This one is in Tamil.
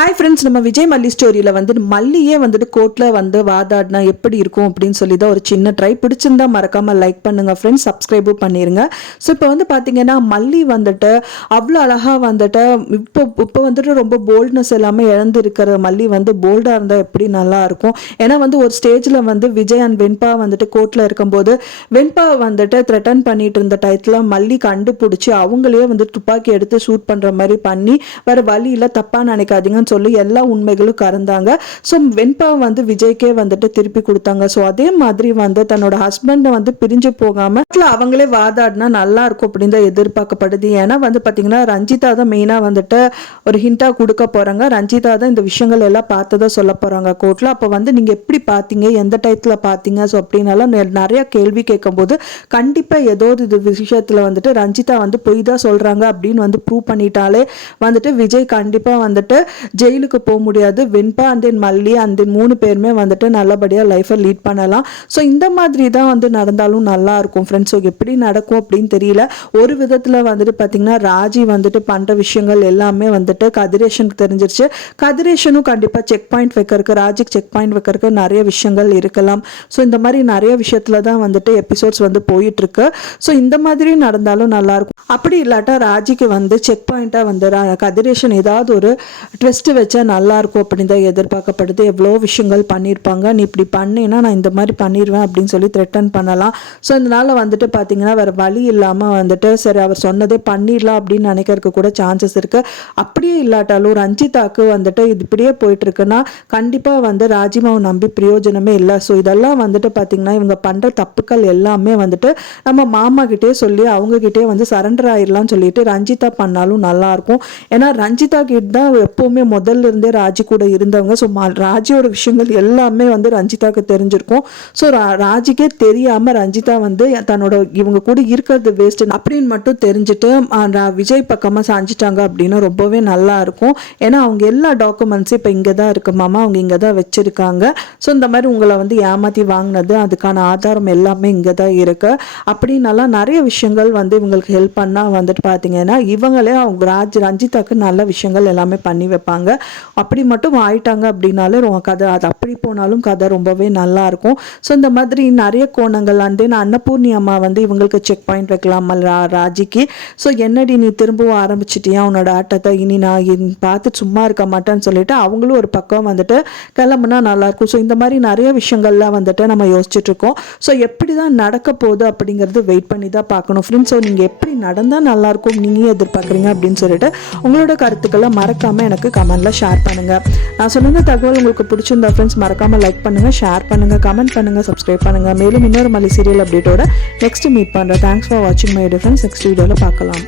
ஹாய் ஃப்ரெண்ட்ஸ், நம்ம விஜய் மல்லி ஸ்டோரியில் வந்துட்டு மல்லியே வந்துட்டு கோர்ட்டில் வந்து வாதாடினா எப்படி இருக்கும் அப்படின்னு சொல்லி தான் ஒரு சின்ன ட்ரை. பிடிச்சிருந்தா மறக்காமல் லைக் பண்ணுங்கள் ஃப்ரெண்ட்ஸ், சப்ஸ்கிரைபும் பண்ணிடுங்க. ஸோ இப்போ வந்து பார்த்தீங்கன்னா மல்லி வந்துட்டு அவ்வளோ அழகாக வந்துட்டு இப்போ வந்துட்டு ரொம்ப போல்ட்னஸ் எல்லாமே இழந்து இருக்கிற மல்லி வந்து போல்டாக இருந்தால் எப்படி நல்லா இருக்கும். ஏன்னா வந்து ஒரு ஸ்டேஜில் வந்து விஜய் அண்ட் வெண்பா வந்துட்டு கோர்ட்டில் இருக்கும்போது வெண்பா வந்துட்டு த்ரெட்டன் பண்ணிட்டு இருந்த டயத்தில் மல்லி கண்டுபிடிச்சி அவங்களே வந்து துப்பாக்கி எடுத்து ஷூட் பண்ணுற மாதிரி பண்ணி வேறு வழியில் தப்பாக நினைக்காதீங்க சொல்லி எல்லா உண்மைகளும் கறந்தாங்க. ஸோ வெண்பா வந்து விஜய்க்கே வந்துட்டு திருப்பி கொடுத்தாங்க. ஸோ அதே மாதிரி வந்து தன்னோட ஹஸ்பண்டை வந்து பிரிஞ்சு போகாம அவங்களே வாதாடினா நல்லா இருக்கும் அப்படின்னு தான் எதிர்பார்க்கப்படுது. ஏன்னா வந்து பார்த்தீங்கன்னா ரஞ்சிதா தான் மெயினாக வந்துட்டு ஒரு ஹிண்டா கொடுக்க போறாங்க. ரஞ்சிதா தான் இந்த விஷயங்கள் எல்லாம் பார்த்ததா சொல்ல போறாங்க கோர்ட்ல. அப்போ வந்து நீங்க எப்படி பார்த்தீங்க, எந்த டயத்துல பார்த்தீங்க, ஸோ அப்படின்னாலும் நிறைய கேள்வி கேட்கும்போது கண்டிப்பா ஏதோ இது விஷயத்துல வந்துட்டு ரஞ்சிதா வந்து பொய் தான் சொல்றாங்க அப்படின்னு வந்து ப்ரூவ் பண்ணிட்டாலே வந்துட்டு விஜய் கண்டிப்பா வந்துட்டு ஜெயிலுக்கு போக முடியாது. வெண்பா அண்ட் தென் மல்லி அண்ட் தென் 3 பேருமே வந்துட்டு நல்லபடியாக லைஃப்பை லீட் பண்ணலாம். ஸோ இந்த மாதிரி தான் வந்து நடந்தாலும் நல்லா இருக்கும் ஃப்ரெண்ட்ஸ். ஸோ எப்படி நடக்கும் அப்படின்னு தெரியல. ஒரு விதத்தில் வந்துட்டு பார்த்தீங்கன்னா ராஜி வந்துட்டு பண்ணுற விஷயங்கள் எல்லாமே வந்துட்டு கதிரேஷனுக்கு தெரிஞ்சிருச்சு. கதிரேஷனும் கண்டிப்பாக செக் பாயிண்ட் வைக்கிறதுக்கு, ராஜிக்கு செக் பாயிண்ட் வைக்கிறதுக்கு நிறைய விஷயங்கள் இருக்கலாம். ஸோ இந்த மாதிரி நிறைய விஷயத்துல தான் வந்துட்டு எபிசோட்ஸ் வந்து போயிட்டு இருக்கு. ஸோ இந்த மாதிரி நடந்தாலும் நல்லா இருக்கும். அப்படி இல்லாட்டா ராஜிக்கு வந்து செக் பாயிண்டாக வந்து கதிரேஷன் ஏதாவது ஒரு ட்விஸ்ட் வச்சா நல்லா இருக்கும் அப்படின்னு தான் எதிர்பார்க்கப்படுது. எவ்வளோ விஷயங்கள் பண்ணியிருப்பாங்க. நீ இப்படி பண்ணேன்னா நான் இந்த மாதிரி பண்ணிடுவேன் அப்படின்னு சொல்லி த்ரெட்டன் பண்ணலாம். ஸோ இதனால வந்துட்டு பார்த்தீங்கன்னா வேறு வழி இல்லாமல் வந்துட்டு சரி அவர் சொன்னதே பண்ணிடலாம் அப்படின்னு நினைக்கிறதுக்கு கூட சான்சஸ் இருக்குது. அப்படியே இல்லாட்டாலும் ரஞ்சிதாக்கு வந்துட்டு இது இப்படியே போயிட்டு இருக்குன்னா கண்டிப்பாக வந்து ராஜிமாவை நம்பி பிரயோஜனமே இல்லை. ஸோ இதெல்லாம் வந்துட்டு பார்த்தீங்கன்னா இவங்க பண்ணுற தப்புக்கள் எல்லாமே வந்துட்டு நம்ம மாமா கிட்டே சொல்லி அவங்ககிட்டே வந்து சரண்டர் ஆயிடலாம்னு சொல்லிட்டு ரஞ்சிதா பண்ணாலும் நல்லாயிருக்கும். ஏன்னா ரஞ்சிதா கிட்ட தான் எப்போவுமே முதல்ல இருந்தே ராஜி கூட இருந்தவங்க. ஸோ ராஜியோட விஷயங்கள் எல்லாமே வந்து ரஞ்சிதாக்கு தெரிஞ்சிருக்கும். ஸோ ராஜிக்கே தெரியாம ரஞ்சிதா வந்து தன்னோட இவங்க கூட இருக்கிறது வேஸ்ட் அப்படின்னு மட்டும் தெரிஞ்சுட்டு விஜய் பக்கமா சாஞ்சிட்டாங்க அப்படின்னா ரொம்பவே நல்லா இருக்கும். ஏன்னா அவங்க எல்லா டாக்குமெண்ட்ஸும் இப்போ இங்கே தான் இருக்கு மாமா, அவங்க இங்கே தான் வச்சிருக்காங்க. ஸோ இந்த மாதிரி உங்களை வந்து ஏமாத்தி வாங்கினது அதுக்கான ஆதாரம் எல்லாமே இங்கே தான் இருக்கு. அப்படின்னாலாம் நிறைய விஷயங்கள் வந்து இவங்களுக்கு ஹெல்ப் பண்ணா வந்துட்டு பார்த்தீங்கன்னா இவங்களே அவங்க ரஞ்சிதாக்கு நல்ல விஷயங்கள் எல்லாமே பண்ணி வைப்பாங்க. அப்படி மட்டும் ஆயிட்டாங்க அப்படின்னாலே கதை அது அப்படி போனாலும் கதை ரொம்பவே நல்லா இருக்கும். ஸோ இந்த மாதிரி நிறைய கோணங்கள் அண்ட் தென் அன்னபூர்ணி அம்மா வந்து இவங்களுக்கு செக் பாயிண்ட் வைக்கலாம் ராஜிக்கு. ஸோ என்னடி நீ திரும்பவும் ஆரம்பிச்சிட்டியா உன்னோட ஆட்டத்தை, இனி நான் பார்த்து சும்மா இருக்க மாட்டேன்னு சொல்லிட்டு அவங்களும் ஒரு பக்கம் வந்துட்டு கிளம்புனா நல்லாயிருக்கும். ஸோ இந்த மாதிரி நிறைய விஷயங்கள்லாம் வந்துட்டு நம்ம யோசிச்சுட்டு இருக்கோம். ஸோ எப்படி தான் நடக்க போகுது அப்படிங்கிறது வெயிட் பண்ணி தான் பார்க்கணும் ஃப்ரெண்ட்ஸ். ஸோ நீங்கள் எப்படி நடந்தால் நல்லாயிருக்கும் நீங்கள் எதிர்பார்க்குறீங்க அப்படின்னு சொல்லிட்டு உங்களோட கருத்துக்களை மறக்காமல் எனக்கு கமெண்ட்ல ஷேர் பண்ணுங்க. நான் சொன்ன தகவல் உங்களுக்கு பிடிச்சிருந்தா ஃப்ரெண்ட்ஸ் மறக்காம லைக் பண்ணுங்க, ஷேர் பண்ணுங்க, கமெண்ட் பண்ணுங்க, சப்ஸ்கிரைப் பண்ணுங்க. மேலும் இன்னொரு மல்லி சீரியல் அப்டேட்டோட நெக்ஸ்ட் மீட் பண்றேன். தேங்க்ஸ் ஃபார் வாட்சிங் மை டிஃபரன்ஸ். நெக்ஸ்ட் வீடியோல பார்க்கலாம்.